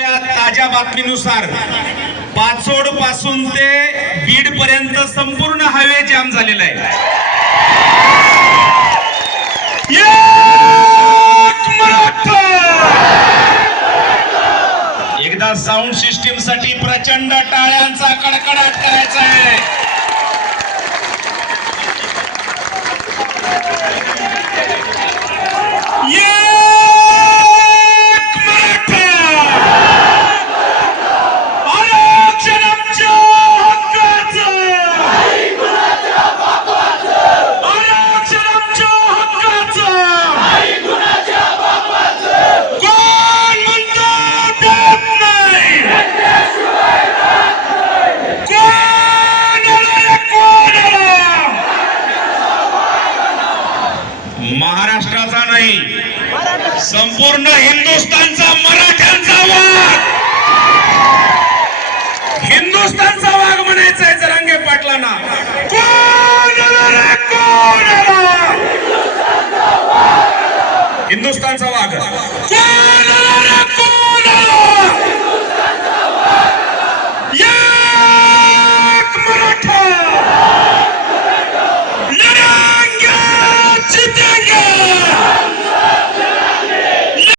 ताज्या बातमीनुसार पाचोडपासून ते बीड पर्यंत संपूर्ण हायवे जाम झालेला आहे. एकदा साऊंड सिस्टीमसाठी प्रचंड टाळ्यांचा कडकडाट करायचा महाराष्ट्राचा नाही संपूर्ण हिंदुस्थानचा मराठ्यांचा वाघ हिंदुस्थानचा वाघ म्हणायचा आहे जरांगे पाटलांना? हिंदुस्थानचा वाघ